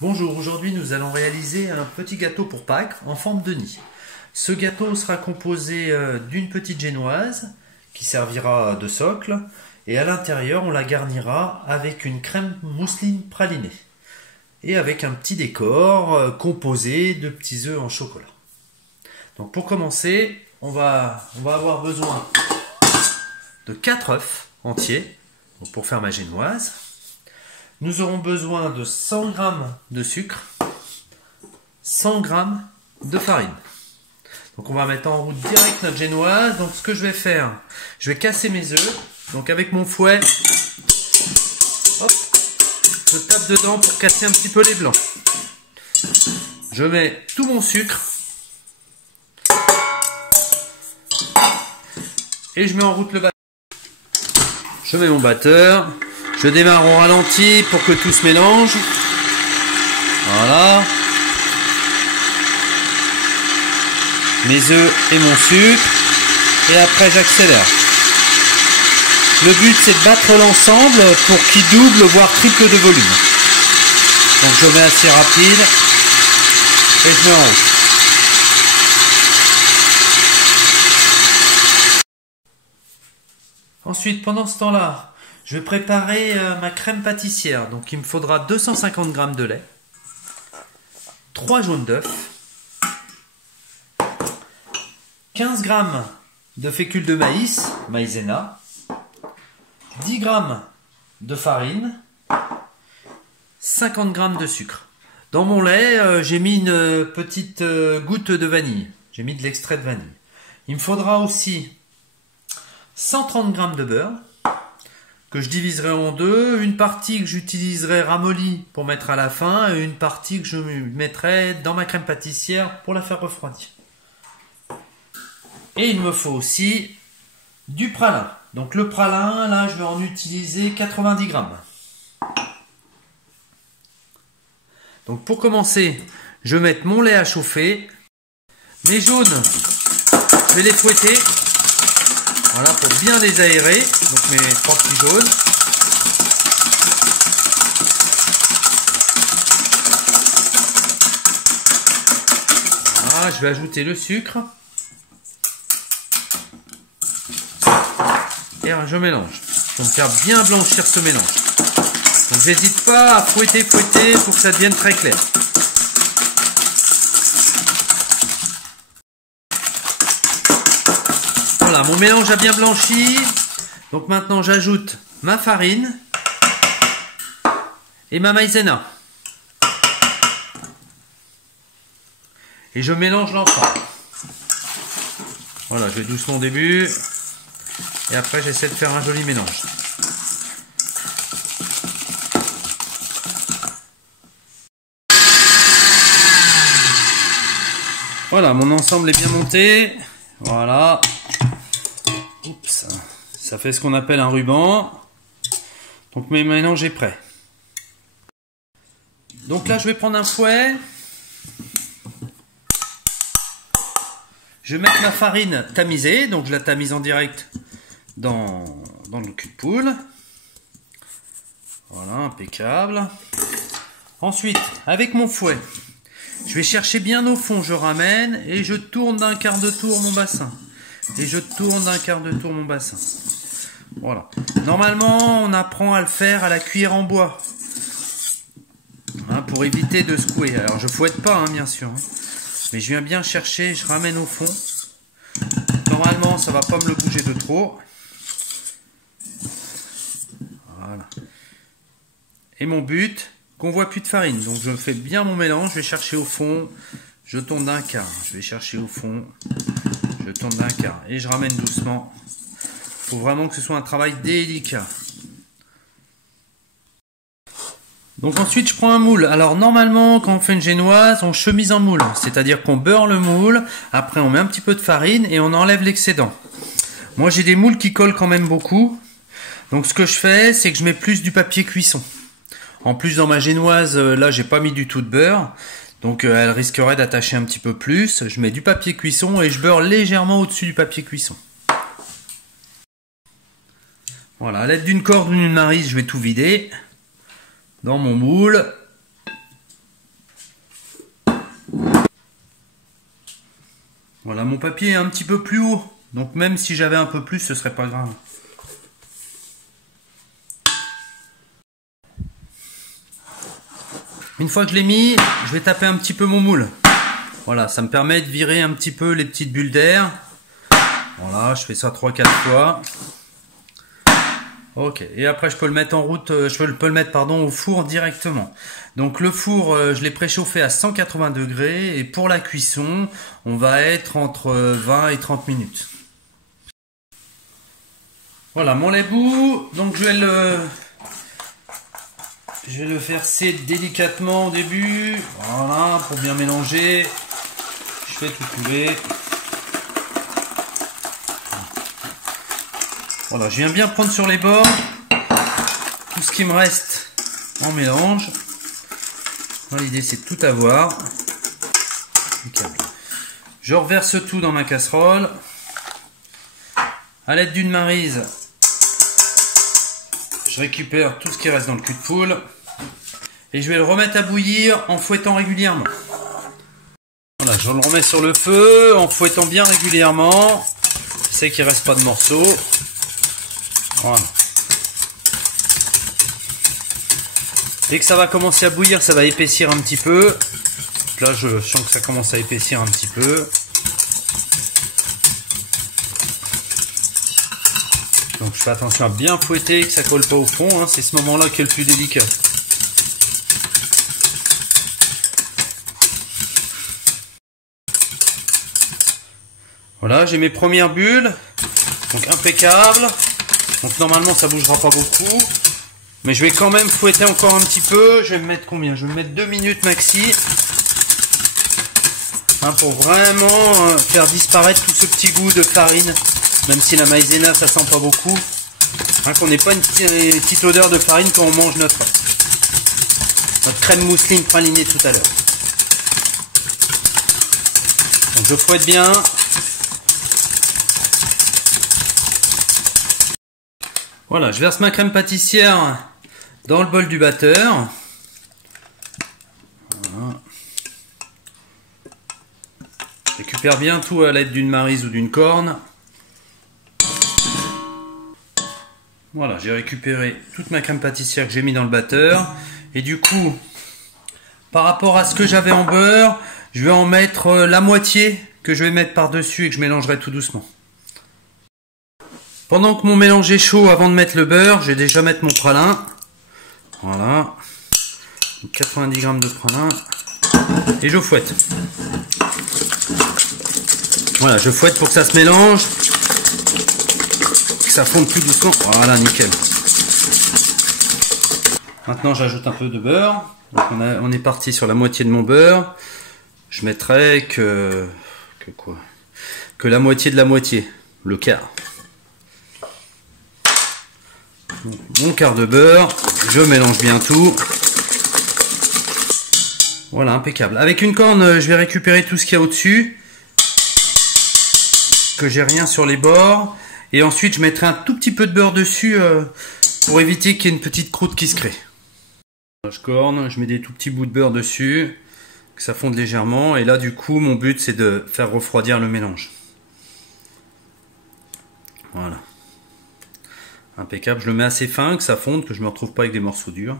Bonjour, aujourd'hui nous allons réaliser un petit gâteau pour Pâques en forme de nid. Ce gâteau sera composé d'une petite génoise qui servira de socle et à l'intérieur on la garnira avec une crème mousseline pralinée et avec un petit décor composé de petits œufs en chocolat. Donc pour commencer, on va avoir besoin de 4 œufs entiers pour faire ma génoise. Nous aurons besoin de 100 g de sucre, 100 g de farine. Donc on va mettre en route direct notre génoise. Donc ce que je vais faire, je vais casser mes œufs. Donc avec mon fouet, hop, je tape dedans pour casser un petit peu les blancs. Je mets tout mon sucre et je mets en route le batteur. Je mets mon batteur. Je démarre au ralenti pour que tout se mélange. Voilà. Mes œufs et mon sucre. Et après j'accélère. Le but c'est de battre l'ensemble pour qu'il double voire triple de volume. Donc je mets assez rapide. Et je mets en route. Ensuite, pendant ce temps-là, je vais préparer ma crème pâtissière. Donc il me faudra 250 g de lait, 3 jaunes d'œufs, 15 g de fécule de maïs, maïzena, 10 g de farine, 50 g de sucre. Dans mon lait, j'ai mis une petite goutte de vanille. J'ai mis de l'extrait de vanille. Il me faudra aussi 130 g de beurre, que je diviserai en deux, une partie que j'utiliserai ramollie pour mettre à la fin et une partie que je mettrai dans ma crème pâtissière pour la faire refroidir. Et il me faut aussi du pralin. Donc le pralin, là je vais en utiliser 90 g. Donc pour commencer, je vais mettre mon lait à chauffer. Mes jaunes, je vais les fouetter. Voilà, pour bien les aérer, donc mes 3 petits jaunes. Voilà, je vais ajouter le sucre. Et je mélange. Pour me faire bien blanchir ce mélange. Donc j'hésite pas à fouetter pour que ça devienne très clair. Voilà, mon mélange a bien blanchi. Donc maintenant j'ajoute ma farine et ma maïzena. Et je mélange l'ensemble. Voilà, je vais doucement au début. Et après j'essaie de faire un joli mélange. Voilà, mon ensemble est bien monté. Voilà. Oups, ça fait ce qu'on appelle un ruban. Donc mes mélanges est prêt. Donc là je vais prendre un fouet. Je vais mettre ma farine tamisée. Donc je la tamise en direct dans le cul de poule. Voilà, impeccable. Ensuite, avec mon fouet, je vais chercher bien au fond. Je ramène et je tourne d'un quart de tour mon bassin. Et je tourne d'un quart de tour mon bassin. Voilà. Normalement, on apprend à le faire à la cuillère en bois. Hein, pour éviter de secouer. Alors, je fouette pas, hein, bien sûr. Hein. Mais je viens bien chercher, je ramène au fond. Normalement, ça va pas me le bouger de trop. Voilà. Et mon but, qu'on voit plus de farine. Donc, je fais bien mon mélange. Je vais chercher au fond. Je tourne d'un quart. Je vais chercher au fond. Je tourne d'un quart et je ramène doucement. Il faut vraiment que ce soit un travail délicat. Donc ensuite je prends un moule. Alors normalement quand on fait une génoise, on chemise en moule. C'est-à-dire qu'on beurre le moule, après on met un petit peu de farine et on enlève l'excédent. Moi j'ai des moules qui collent quand même beaucoup. Donc ce que je fais, c'est que je mets plus du papier cuisson. En plus dans ma génoise, là j'ai pas mis du tout de beurre. Donc elle risquerait d'attacher un petit peu plus. Je mets du papier cuisson et je beurre légèrement au-dessus du papier cuisson. Voilà, à l'aide d'une corde ou d'une maryse, je vais tout vider dans mon moule. Voilà, mon papier est un petit peu plus haut. Donc même si j'avais un peu plus, ce serait pas grave. Une fois que je l'ai mis, je vais taper un petit peu mon moule. Voilà, ça me permet de virer un petit peu les petites bulles d'air. Voilà, je fais ça 3-4 fois. Ok, et après je peux le mettre en route, peux le mettre au four directement. Donc le four, je l'ai préchauffé à 180 degrés et pour la cuisson, on va être entre 20 et 30 minutes. Voilà mon lait bout, donc je vais le verser délicatement au début, voilà, pour bien mélanger. Je fais tout couler. Voilà, je viens bien prendre sur les bords tout ce qui me reste en mélange. L'idée c'est de tout avoir. Je reverse tout dans ma casserole. À l'aide d'une maryse, je récupère tout ce qui reste dans le cul de poule. Et je vais le remettre à bouillir en fouettant régulièrement. Voilà, je le remets sur le feu en fouettant bien régulièrement. Je sais qu'il ne reste pas de morceaux. Voilà. Dès que ça va commencer à bouillir, ça va épaissir un petit peu. Là, je sens que ça commence à épaissir un petit peu. Donc, je fais attention à bien fouetter, que ça colle pas au fond. Hein. C'est ce moment-là qui est le plus délicat. Voilà, j'ai mes premières bulles. Donc, impeccable. Donc normalement ça bougera pas beaucoup. Mais je vais quand même fouetter encore un petit peu. Je vais me mettre combien? Je vais me mettre 2 minutes maxi. Hein, pour vraiment faire disparaître tout ce petit goût de farine. Même si la maïzena ça sent pas beaucoup. Hein, qu'on n'ait pas une petite odeur de farine quand on mange notre crème mousseline pralinée tout à l'heure. Donc je fouette bien. Voilà, je verse ma crème pâtissière dans le bol du batteur. Voilà. Je récupère bien tout à l'aide d'une maryse ou d'une corne. Voilà, j'ai récupéré toute ma crème pâtissière que j'ai mis dans le batteur. Et du coup, par rapport à ce que j'avais en beurre, je vais en mettre la moitié que je vais mettre par-dessus et que je mélangerai tout doucement. Pendant que mon mélange est chaud, avant de mettre le beurre, je vais déjà mettre mon pralin. Voilà. 90 g de pralin. Et je fouette. Voilà, je fouette pour que ça se mélange. Que ça fonde tout doucement. Voilà, nickel. Maintenant, j'ajoute un peu de beurre. Donc on est parti sur la moitié de mon beurre. Je mettrai que la moitié de la moitié. Le quart. Mon quart de beurre, je mélange bien tout. Voilà, impeccable. Avec une corne, je vais récupérer tout ce qu'il y a au-dessus, que j'ai rien sur les bords. Et ensuite, je mettrai un tout petit peu de beurre dessus pour éviter qu'il y ait une petite croûte qui se crée. Je corne, je mets des tout petits bouts de beurre dessus, que ça fonde légèrement. Et là, du coup, mon but, c'est de faire refroidir le mélange. Voilà. Impeccable, je le mets assez fin, que ça fonde, que je ne me retrouve pas avec des morceaux durs.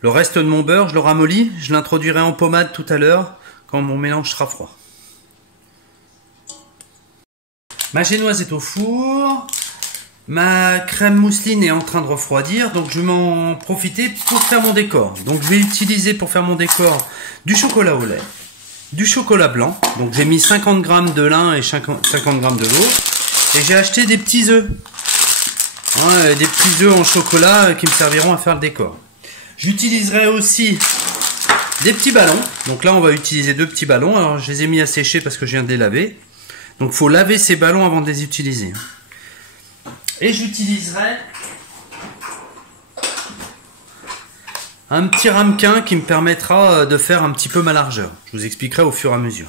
Le reste de mon beurre, je le ramollis, je l'introduirai en pommade tout à l'heure, quand mon mélange sera froid. Ma génoise est au four, ma crème mousseline est en train de refroidir, donc je vais m'en profiter pour faire mon décor. Donc je vais utiliser pour faire mon décor du chocolat au lait, du chocolat blanc, donc j'ai mis 50 g de l'un et 50 g de l'autre, et j'ai acheté des petits œufs. Ouais, des petits œufs en chocolat qui me serviront à faire le décor. J'utiliserai aussi des petits ballons. Donc là, on va utiliser 2 petits ballons. Alors, je les ai mis à sécher parce que je viens de les laver. Donc, il faut laver ces ballons avant de les utiliser. Et j'utiliserai un petit ramequin qui me permettra de faire un petit peu ma largeur. Je vous expliquerai au fur et à mesure.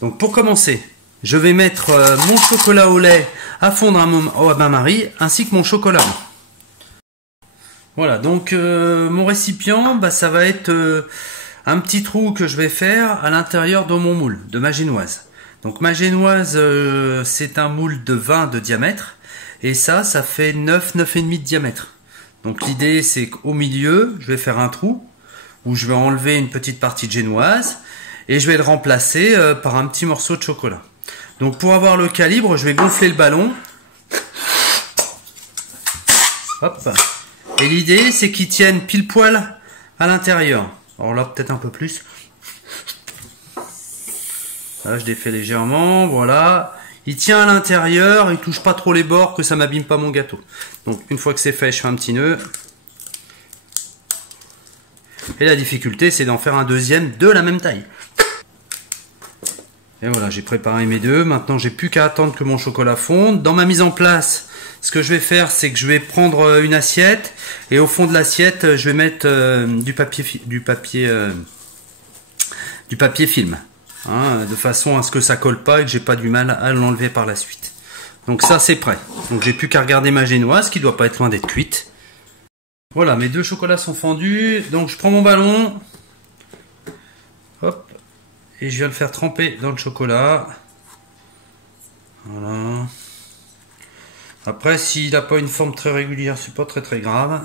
Donc, pour commencer, je vais mettre mon chocolat au lait à fondre à ma marie, ainsi que mon chocolat blanc. Voilà, donc mon récipient, ça va être un petit trou que je vais faire à l'intérieur de mon moule, de ma génoise. Donc ma génoise, c'est un moule de 20 de diamètre. Et ça fait 9,5 de diamètre. Donc l'idée, c'est qu'au milieu, je vais faire un trou où je vais enlever une petite partie de génoise et je vais le remplacer par un petit morceau de chocolat. Donc pour avoir le calibre, je vais gonfler le ballon. Hop. Et l'idée, c'est qu'il tienne pile poil à l'intérieur. Alors là, peut-être un peu plus. Là, je défais légèrement, voilà. Il tient à l'intérieur, il touche pas trop les bords, que ça m'abîme pas mon gâteau. Donc une fois que c'est fait, je fais un petit nœud. Et la difficulté, c'est d'en faire un deuxième de la même taille. Et voilà, j'ai préparé mes deux. Maintenant, j'ai plus qu'à attendre que mon chocolat fonde. Dans ma mise en place, ce que je vais faire, c'est que je vais prendre une assiette. Et au fond de l'assiette, je vais mettre du papier film. Hein, de façon à ce que ça colle pas et que j'ai pas du mal à l'enlever par la suite. Donc ça, c'est prêt. Donc j'ai plus qu'à regarder ma génoise qui doit pas être loin d'être cuite. Voilà, mes deux chocolats sont fendus. Donc je prends mon ballon. Hop. Et je viens le faire tremper dans le chocolat. Voilà. Après, s'il n'a pas une forme très régulière, c'est pas très grave.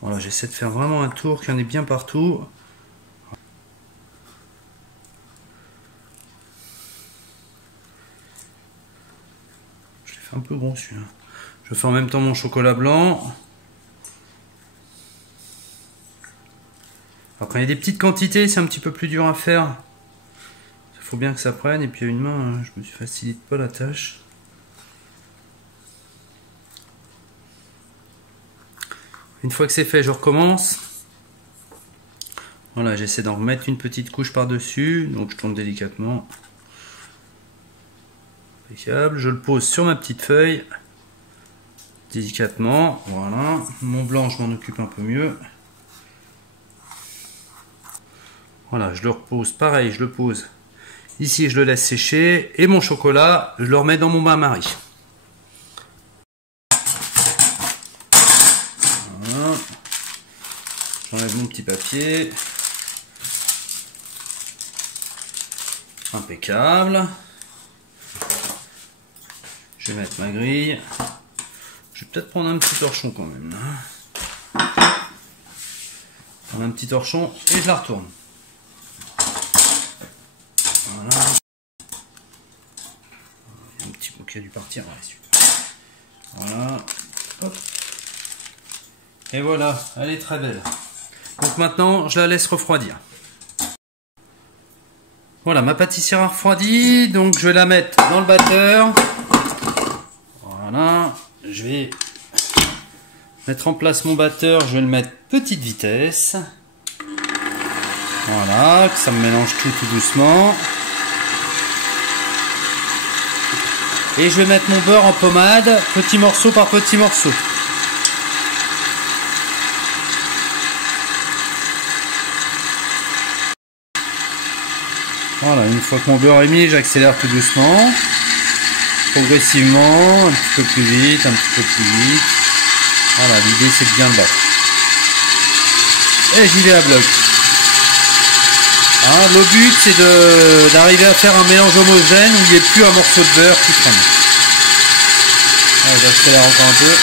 Voilà, j'essaie de faire vraiment un tour, qu'il y en ait bien partout. Je l'ai fait un peu gros celui-là. Je fais en même temps mon chocolat blanc. Après, il y a des petites quantités, c'est un petit peu plus dur à faire. Il faut bien que ça prenne. Et puis à une main, je me facilite pas la tâche. Une fois que c'est fait, je recommence. Voilà, j'essaie d'en remettre une petite couche par-dessus. Donc je tourne délicatement. Impeccable. Je le pose sur ma petite feuille. Délicatement. Voilà. Mon blanc, je m'en occupe un peu mieux. Voilà, je le repose. Pareil, je le pose. Ici, je le laisse sécher. Et mon chocolat, je le remets dans mon bain-marie. Voilà. J'enlève mon petit papier. Impeccable. Je vais mettre ma grille. Je vais peut-être prendre un petit torchon quand même. Prendre un petit torchon et je la retourne. Voilà. Il y a un petit bout qui a dû partir. Voilà. Hop. Et voilà, elle est très belle. Donc maintenant, je la laisse refroidir. Voilà, ma pâtissière a refroidi. Donc je vais la mettre dans le batteur. Voilà. Je vais mettre en place mon batteur. Je vais le mettre petite vitesse. Voilà, que ça me mélange tout doucement. Et je vais mettre mon beurre en pommade, petit morceau par petit morceau. Voilà, une fois que mon beurre est mis, j'accélère tout doucement. Progressivement, un petit peu plus vite, un petit peu plus vite. Voilà, l'idée c'est de bien le battre. Et j'y vais à bloc. Hein, le but c'est d'arriver à faire un mélange homogène où il n'y ait plus un morceau de beurre qui traîne. Allez, j'accélère encore un peu.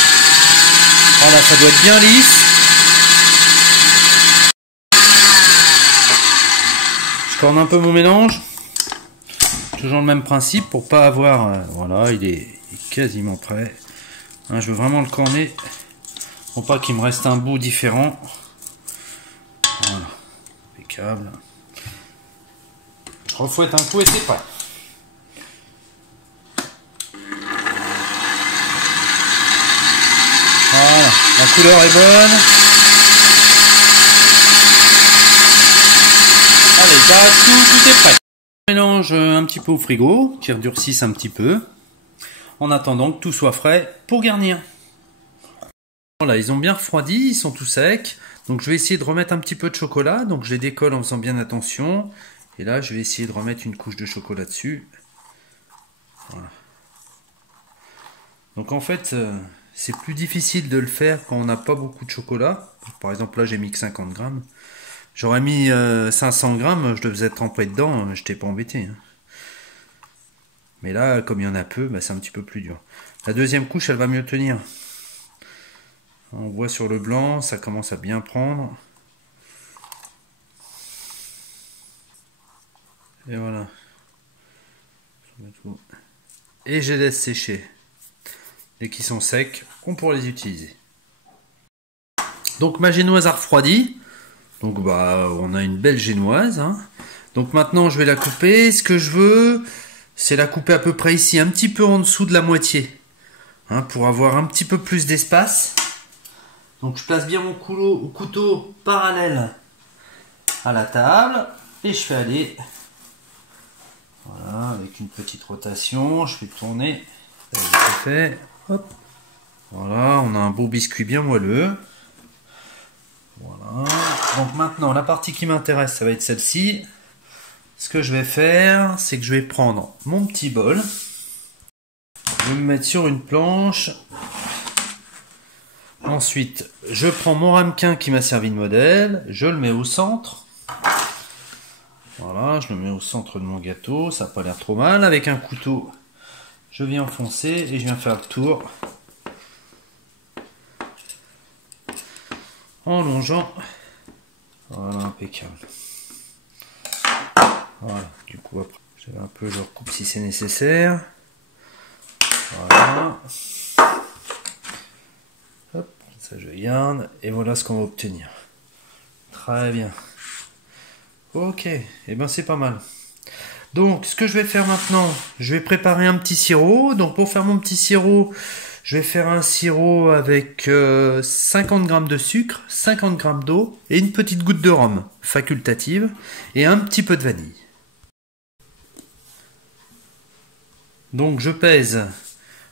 Voilà, ça doit être bien lisse. Je corne un peu mon mélange. Toujours le même principe pour pas avoir... voilà, il est quasiment prêt. Hein, je veux vraiment le corner pour pas qu'il me reste un bout différent. Voilà, impeccable. Je refouette un coup et c'est prêt. Voilà, la couleur est bonne. Allez, bah, tout est prêt. Je mélange un petit peu au frigo, qui redurcisse un petit peu, en attendant que tout soit frais pour garnir. Voilà, ils ont bien refroidi, ils sont tout secs. Donc je vais essayer de remettre un petit peu de chocolat. Donc je les décolle en faisant bien attention. Et là, je vais essayer de remettre une couche de chocolat dessus. Voilà. Donc en fait, c'est plus difficile de le faire quand on n'a pas beaucoup de chocolat. Par exemple, là, j'ai mis que 50 grammes. J'aurais mis 500 grammes, je le faisais tremper dedans, je n'étais pas embêté. Hein. Mais là, comme il y en a peu, bah, c'est un petit peu plus dur. La deuxième couche, elle va mieux tenir. On voit sur le blanc, ça commence à bien prendre. Et voilà. Et je les laisse sécher. Dès qu'ils sont secs, on pourra les utiliser. Donc ma génoise a refroidi. Donc bah on a une belle génoise. Hein. Donc maintenant je vais la couper. Ce que je veux, c'est la couper à peu près ici, un petit peu en dessous de la moitié. Hein, pour avoir un petit peu plus d'espace. Donc je place bien mon couteau parallèle à la table. Et je fais aller. Voilà, avec une petite rotation, je fais tourner. Ça c'est fait. Hop. Voilà, on a un beau biscuit bien moelleux. Voilà. Donc maintenant, la partie qui m'intéresse, ça va être celle-ci. Ce que je vais faire, c'est que je vais prendre mon petit bol. Je vais me mettre sur une planche. Ensuite, je prends mon ramequin qui m'a servi de modèle. Je le mets au centre. Voilà, je le mets au centre de mon gâteau. Ça n'a pas l'air trop mal. Avec un couteau, je viens enfoncer et je viens faire le tour. En longeant. Voilà, impeccable. Voilà, du coup après, je vais un peu, je recoupe si c'est nécessaire. Voilà. Hop, ça je garde. Et voilà ce qu'on va obtenir. Très bien. Ok, et ben c'est pas mal. Donc ce que je vais faire maintenant, je vais préparer un petit sirop. Donc pour faire mon petit sirop, je vais faire un sirop avec 50 g de sucre, 50 g d'eau et une petite goutte de rhum facultative et un petit peu de vanille. Donc je pèse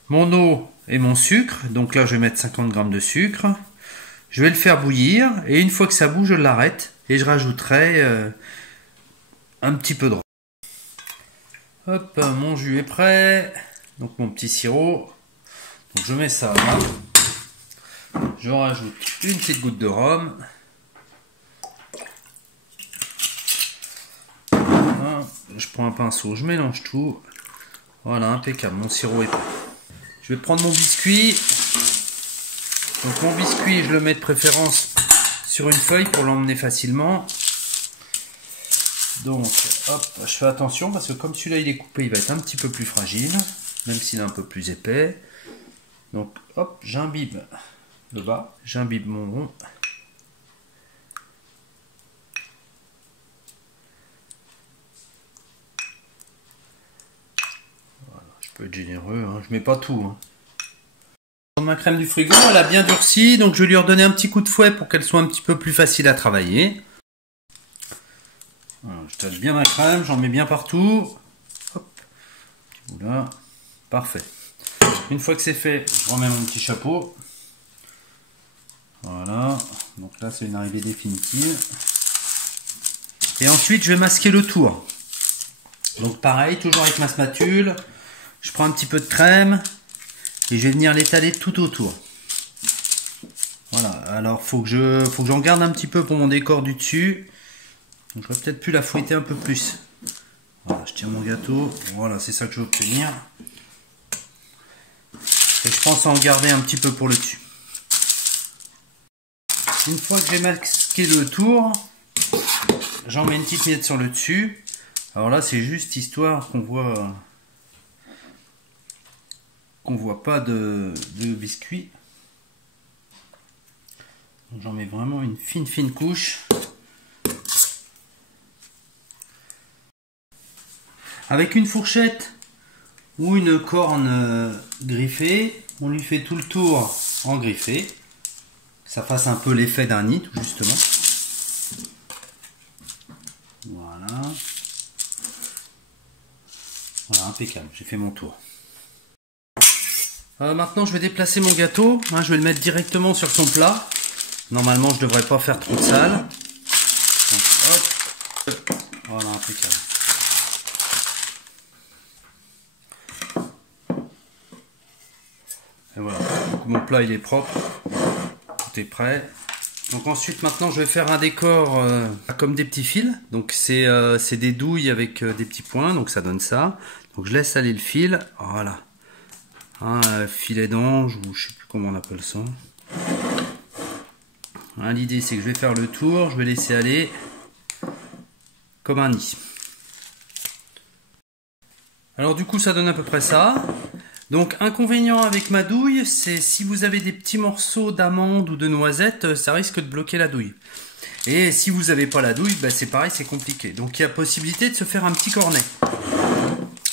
mon eau et mon sucre. Donc là je vais mettre 50 g de sucre. Je vais le faire bouillir et une fois que ça bout, je l'arrête et je rajouterai un petit peu de rhum. Hop, mon jus est prêt. Donc mon petit sirop. Donc je mets ça là. Je rajoute une petite goutte de rhum. Voilà. Je prends un pinceau, je mélange tout. Voilà, impeccable, mon sirop est prêt. Je vais prendre mon biscuit. Donc mon biscuit, je le mets de préférence sur une feuille pour l'emmener facilement. Donc hop, je fais attention parce que comme celui-là il est coupé, il va être un petit peu plus fragile, même s'il est un peu plus épais. Donc hop, j'imbibe le bas, j'imbibe mon rond. Voilà, je peux être généreux, hein. Je mets pas tout. Hein. Ma crème du frigo, elle a bien durci, donc je vais lui redonner un petit coup de fouet pour qu'elle soit un petit peu plus facile à travailler. Voilà, je tâche bien ma crème, j'en mets bien partout. Hop. Là, parfait. Une fois que c'est fait, je remets mon petit chapeau. Voilà, donc là c'est une arrivée définitive. Et ensuite je vais masquer le tour. Donc pareil, toujours avec ma spatule, je prends un petit peu de crème et je vais venir l'étaler tout autour. Voilà, alors faut que j'en garde un petit peu pour mon décor du dessus. Donc j'aurais peut-être pu la fouetter un peu plus. Voilà, je tiens mon gâteau, voilà, c'est ça que je veux obtenir. Et je pense en garder un petit peu pour le dessus. Une fois que j'ai masqué le tour, j'en mets une petite miette sur le dessus. Alors là, c'est juste histoire qu'on voit pas de biscuit. J'en mets vraiment une fine couche. Avec une fourchette ou une corne griffée, on lui fait tout le tour en griffé. Que ça fasse un peu l'effet d'un nid, tout justement. Voilà. Voilà, impeccable, j'ai fait mon tour. Maintenant, je vais déplacer mon gâteau. Hein, je vais le mettre directement sur son plat. Normalement, je ne devrais pas faire trop de sale. Donc, hop. Voilà, impeccable. Et voilà, donc mon plat il est propre, tout est prêt. Donc ensuite maintenant je vais faire un décor comme des petits fils. Donc c'est des douilles avec des petits points, donc ça donne ça. Donc je laisse aller le fil, voilà. Un filet d'ange, ou je sais plus comment on appelle ça. Hein, l'idée c'est que je vais faire le tour, je vais laisser aller comme un nid. Alors du coup ça donne à peu près ça. Donc inconvénient avec ma douille, c'est si vous avez des petits morceaux d'amande ou de noisette, ça risque de bloquer la douille. Et si vous n'avez pas la douille, bah c'est pareil, c'est compliqué. Donc il y a possibilité de se faire un petit cornet.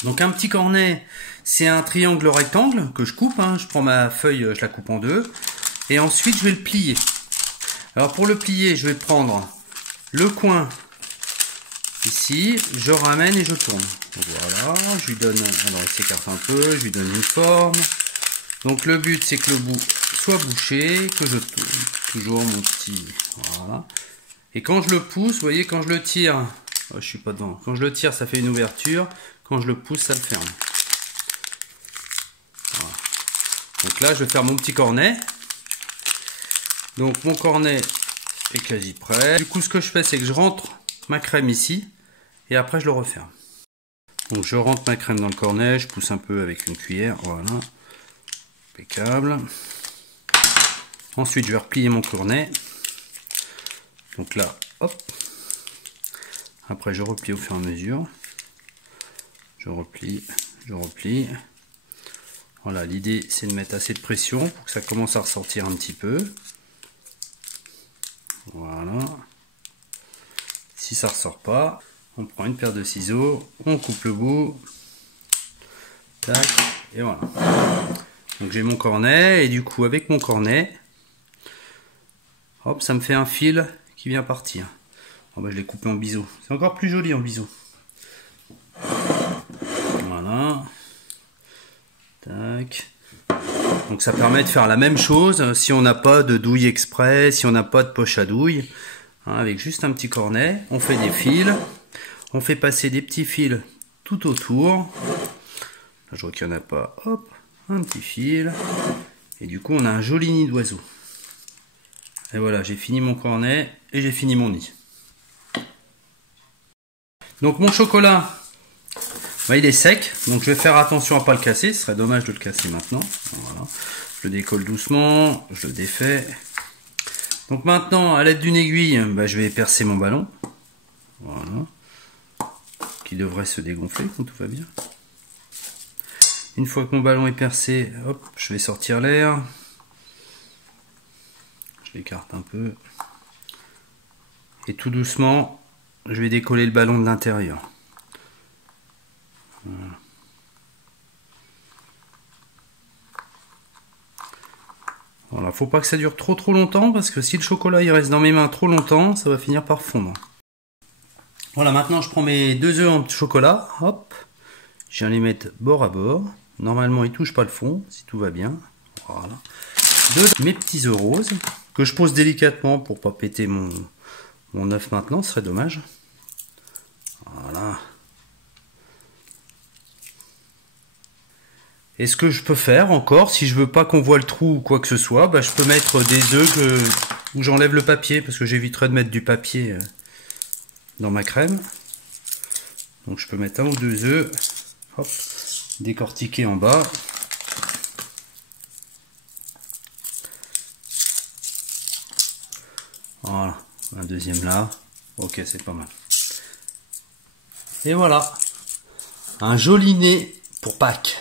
Donc un petit cornet, c'est un triangle rectangle que je coupe. Hein. Je prends ma feuille, je la coupe en deux. Et ensuite je vais le plier. Alors pour le plier, je vais prendre le coin ici, je ramène et je tourne. Voilà, je lui donne, alors il s'écarte un peu, je lui donne une forme. Donc le but c'est que le bout soit bouché, que je tourne. Toujours mon petit, voilà. Et quand je le pousse, vous voyez, quand je le tire, oh, je suis pas devant. Quand je le tire, ça fait une ouverture. Quand je le pousse, ça le ferme. Voilà. Donc là, je vais faire mon petit cornet. Donc mon cornet est quasi prêt. Du coup, ce que je fais, c'est que je rentre ma crème ici. Et après, je le referme. Donc je rentre ma crème dans le cornet. Je pousse un peu avec une cuillère. Voilà. Impeccable. Ensuite, je vais replier mon cornet. Donc là, hop. Après, je replie au fur et à mesure. Je replie, je replie. Voilà, l'idée, c'est de mettre assez de pression pour que ça commence à ressortir un petit peu. Voilà. Si ça ressort pas, on prend une paire de ciseaux, on coupe le bout. Tac, et voilà. Donc j'ai mon cornet, et du coup, avec mon cornet, hop, ça me fait un fil qui vient partir. Oh bah, je l'ai coupé en biseau. C'est encore plus joli en biseau. Voilà. Tac. Donc ça permet de faire la même chose si on n'a pas de douille exprès, si on n'a pas de poche à douille. Hein, avec juste un petit cornet, on fait des fils. On fait passer des petits fils tout autour. Là, je vois qu'il n'y en a pas. Hop, un petit fil. Et du coup, on a un joli nid d'oiseau. Et voilà, j'ai fini mon cornet et j'ai fini mon nid. Donc mon chocolat, bah, il est sec, donc je vais faire attention à ne pas le casser, ce serait dommage de le casser maintenant. Voilà. Je le décolle doucement, je le défais. Donc maintenant, à l'aide d'une aiguille, bah, je vais percer mon ballon. Voilà. Qui devrait se dégonfler quand tout va bien. Une fois que mon ballon est percé, hop, je vais sortir l'air. Je l'écarte un peu. Et tout doucement, je vais décoller le ballon de l'intérieur. Voilà. Voilà, faut pas que ça dure trop longtemps parce que si le chocolat il reste dans mes mains trop longtemps, ça va finir par fondre. Voilà, maintenant je prends mes 2 œufs en chocolat, hop, je viens les mettre bord à bord. Normalement ils touchent pas le fond, si tout va bien. Voilà. Mes petits œufs roses que je pose délicatement pour pas péter mon œuf maintenant, ce serait dommage. Voilà. Et ce que je peux faire encore, si je veux pas qu'on voit le trou ou quoi que ce soit, bah, je peux mettre des œufs où j'enlève le papier, parce que j'éviterai de mettre du papier dans ma crème. Donc je peux mettre 1 ou 2 œufs, hop, décortiquer en bas. Voilà, un deuxième là. Ok, c'est pas mal. Et voilà, un joli nez pour Pâques.